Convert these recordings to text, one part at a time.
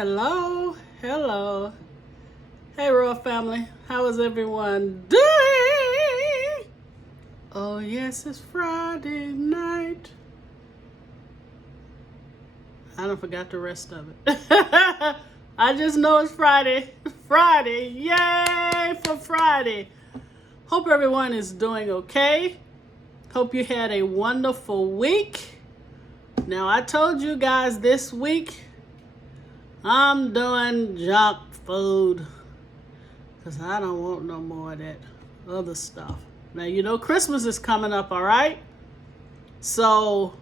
Hello, hello. Hey, Royal family. How is everyone doing? Oh, yes, it's Friday night. I don't forgot the rest of it. I just know it's Friday. Friday. Yay for Friday. Hope everyone is doing okay. Hope you had a wonderful week. Now, I told you guys this week, I'm doing junk food because I don't want no more of that other stuff. Now, you know, Christmas is coming up, all right? So,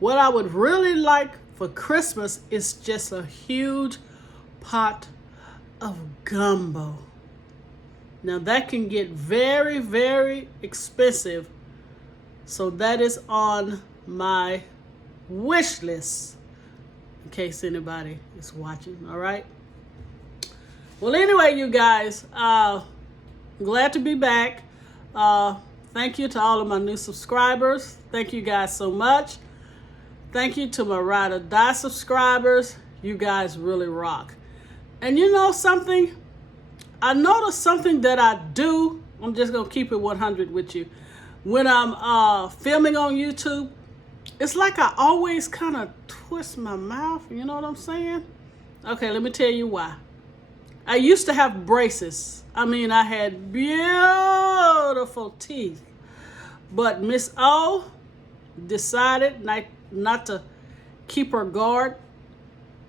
what I would really like for Christmas is just a huge pot of gumbo. Now, that can get very, very expensive. So, that is on my wish list. In case anybody is watching, all right? Well, anyway, you guys, glad to be back. Thank you to all of my new subscribers. Thank you guys so much. Thank you to my Ride or Die subscribers. You guys really rock. And you know something? I noticed something that I do. I'm just going to keep it 100 with you. When I'm filming on YouTube, it's like I always kind of twist my mouth. You know what I'm saying? Okay, let me tell you why. I used to have braces. I mean, I had beautiful teeth. But Miss O decided not to keep her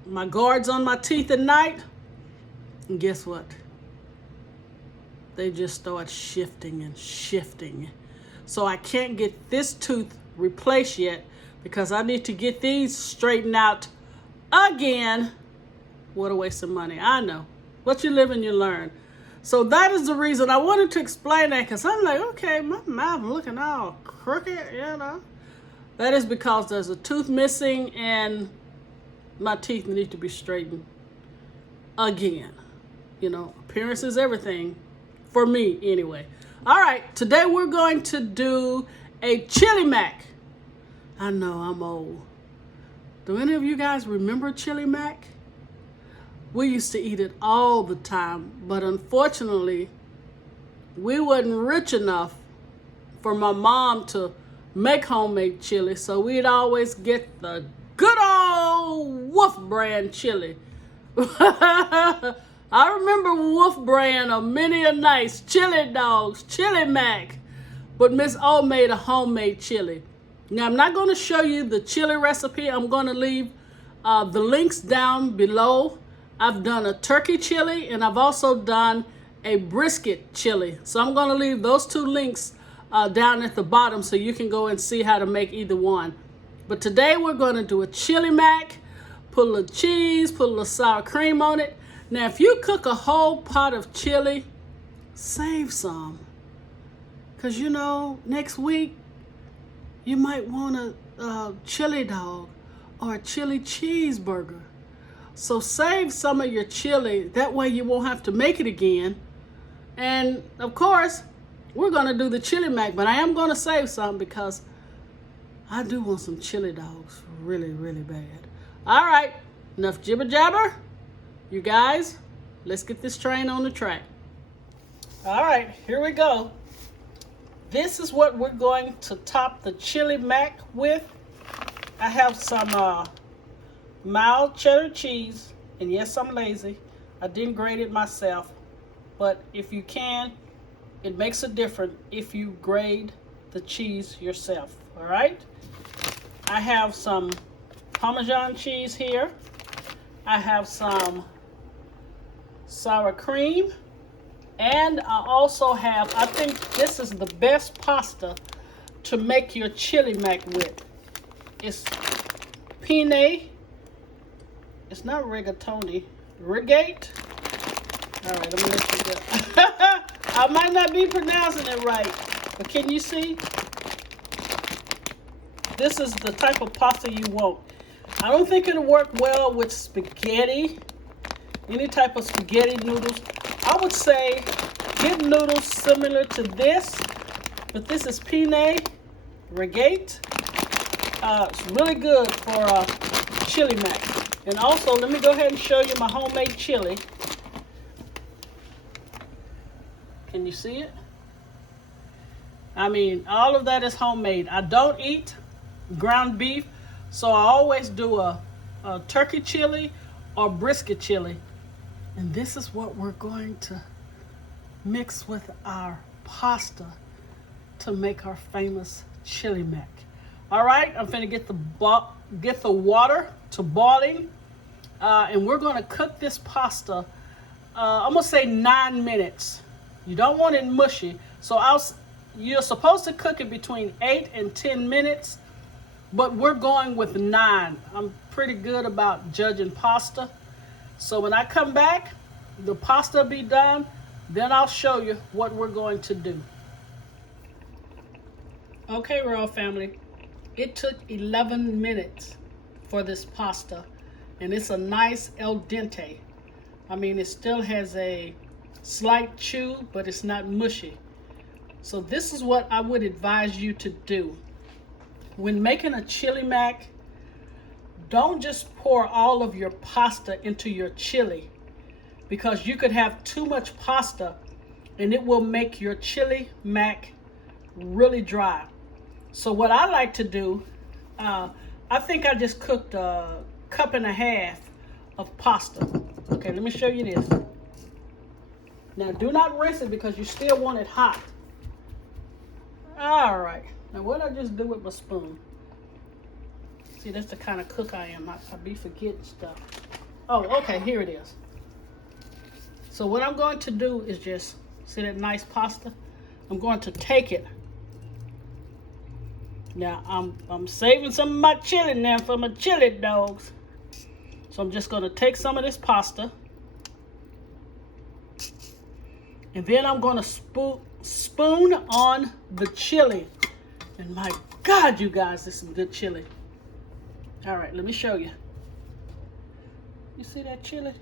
my guards on my teeth at night. And guess what? They just start shifting and shifting. So I can't get this tooth replaced yet, because I need to get these straightened out again. What a waste of money. I know. What you live and you learn. So that is the reason I wanted to explain that, because I'm like, okay, my mouth looking all crooked, you know. That is because there's a tooth missing and my teeth need to be straightened again. You know, appearance is everything for me anyway. All right, today we're going to do a chili mac. I know I'm old. Do any of you guys remember chili mac? We used to eat it all the time, but unfortunately, we wasn't rich enough for my mom to make homemade chili, so we'd always get the good old Wolf brand chili. I remember Wolf brand of many a nice chili dogs, chili mac, but Miss O made a homemade chili. Now, I'm not going to show you the chili recipe. I'm going to leave the links down below. I've done a turkey chili and I've also done a brisket chili. So I'm going to leave those two links down at the bottom so you can go and see how to make either one. But today we're going to do a chili mac, put a little cheese, put a little sour cream on it. Now, if you cook a whole pot of chili, save some. Because, you know, next week, you might want a chili dog or a chili cheeseburger. So save some of your chili. That way you won't have to make it again. And, of course, we're going to do the chili mac. But I am going to save some because I do want some chili dogs really, really bad. All right. Enough jibber jabber. You guys, let's get this train on the track. All right. Here we go. This is what we're going to top the chili mac with. I have some mild cheddar cheese, and yes, I'm lazy. I didn't grate it myself, but if you can, it makes a difference if you grate the cheese yourself, all right? I have some Parmesan cheese here. I have some sour cream. And I also have, I think this is the best pasta to make your chili mac with. It's Penne. It's not rigatoni. Rigate. All right, I'm going to let you go. I might not be pronouncing it right, but can you see? This is the type of pasta you want. I don't think it'll work well with spaghetti. Any type of spaghetti noodles. I would say get noodles similar to this, but this is Penne Rigate. It's really good for chili mac. And also, let me go ahead and show you my homemade chili. Can you see it? I mean, all of that is homemade. I don't eat ground beef, so I always do a turkey chili or brisket chili. And this is what we're going to mix with our pasta to make our famous chili mac. All right, I'm gonna get the water to boiling, and we're gonna cook this pasta. I'm gonna say 9 minutes. You don't want it mushy, so you're supposed to cook it between 8 and 10 minutes, but we're going with 9. I'm pretty good about judging pasta. So when I come back, the pasta will be done, then I'll show you what we're going to do. Okay, Royal Family, it took 11 minutes for this pasta, and it's a nice al dente. I mean, it still has a slight chew, but it's not mushy. So this is what I would advise you to do. When making a chili mac, don't just pour all of your pasta into your chili, because you could have too much pasta and it will make your chili mac really dry. So what I like to do, I think I just cooked a cup and a half of pasta. Okay, let me show you this. Now do not rinse it because you still want it hot. All right, now what I just do with my spoon. See, that's the kind of cook I am. I be forgetting stuff. Oh, okay, here it is. So what I'm going to do is just, see that nice pasta? I'm going to take it. Now, I'm saving some of my chili now for my chili dogs. So I'm just going to take some of this pasta. And then I'm going to spoon on the chili. And my God, you guys, this is some good chili. All right, let me show you. You see that chili?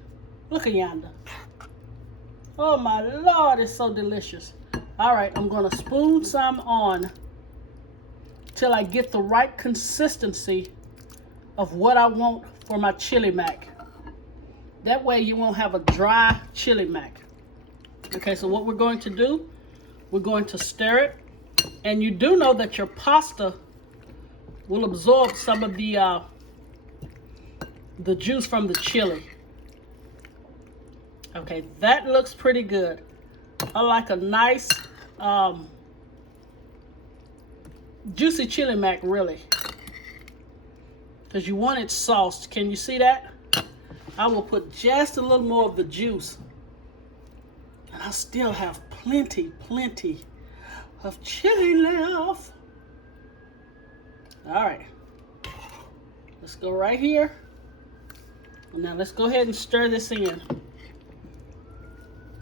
Look at yonder. Oh my Lord, it's so delicious. All right, I'm gonna spoon some on till I get the right consistency of what I want for my chili mac. That way you won't have a dry chili mac. Okay, so what we're going to do, we're going to stir it. And you do know that your pasta will absorb some of the juice from the chili. Okay, that looks pretty good. I like a nice juicy chili mac, really, because you want it sauced. Can you see that? I will put just a little more of the juice, and I still have plenty of chili left. All right, let's go right here. Now let's go ahead and stir this in.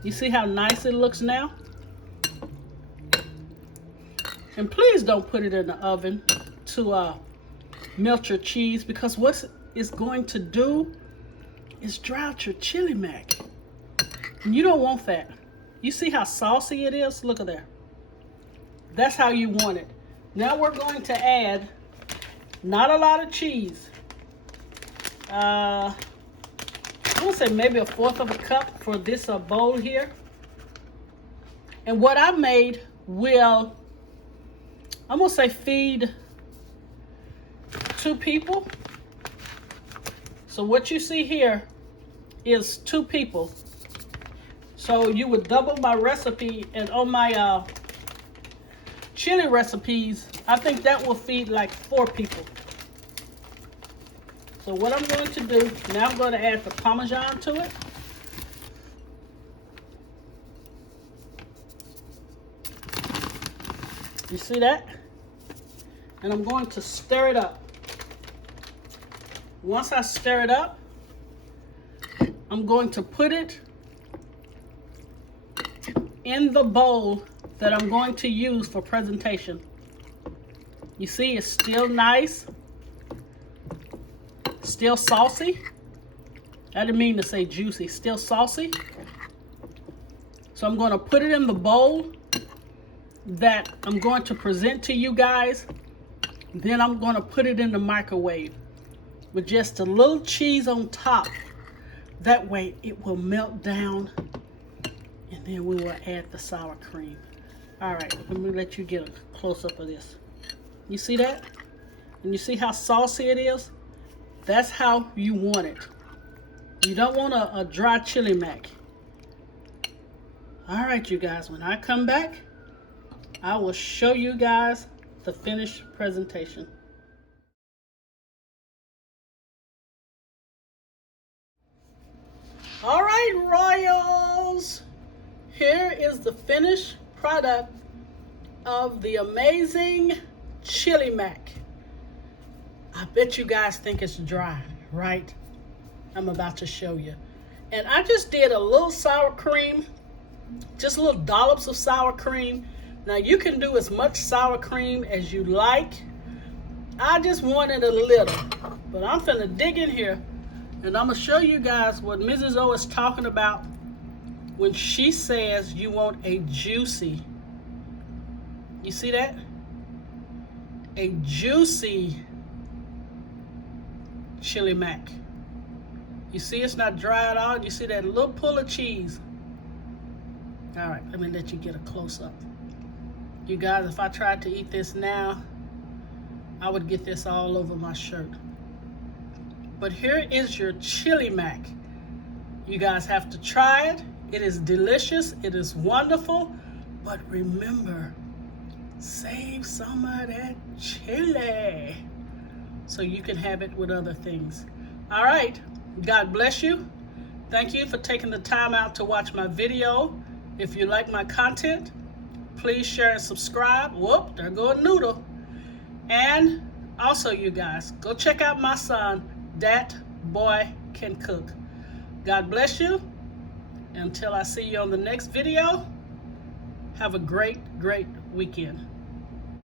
You see how nice it looks now? And please don't put it in the oven to melt your cheese, because what it's going to do is dry out your chili mac. And you don't want that. You see how saucy it is? Look at there. That's how you want it. Now we're going to add not a lot of cheese. I'm gonna say maybe 1/4 cup for this bowl here. And what I made will, I'm gonna say, feed 2 people. So what you see here is 2 people. So you would double my recipe, and on my chili recipes, I think that will feed like 4 people. So what I'm going to do, now I'm going to add the Parmesan to it. You see that? And I'm going to stir it up. Once I stir it up, I'm going to put it in the bowl that I'm going to use for presentation. You see, it's still nice. Still saucy. I didn't mean to say juicy. Still saucy. So I'm going to put it in the bowl that I'm going to present to you guys. Then I'm going to put it in the microwave. with just a little cheese on top. That way it will melt down, and then we will add the sour cream. All right, let me let you get a close-up of this. You see that? And you see how saucy it is? That's how you want it. You don't want a dry chili mac. All right, you guys, when I come back, I will show you guys the finished presentation. All right, Royals, here is the finished product of the amazing chili mac. I bet you guys think it's dry, right? I'm about to show you. And I just did a little sour cream, just little dollops of sour cream. Now you can do as much sour cream as you like. I just wanted a little, but I'm finna dig in here and I'm gonna show you guys what Mrs. O is talking about when she says you want a juicy. You see that? A juicy chili mac. You see it's not dry at all. You see that little pull of cheese. All right, let me let you get a close-up. You guys, if I tried to eat this now, I would get this all over my shirt. But here is your chili mac. You guys have to try it. It is delicious. It is wonderful. But remember, save some of that chili so you can have it with other things. All right, God bless you. Thank you for taking the time out to watch my video. If you like my content, please share and subscribe. Whoop, there go a noodle. And also, you guys, go check out my son. That boy can cook. God bless you. Until I see you on the next video, have a great, great weekend.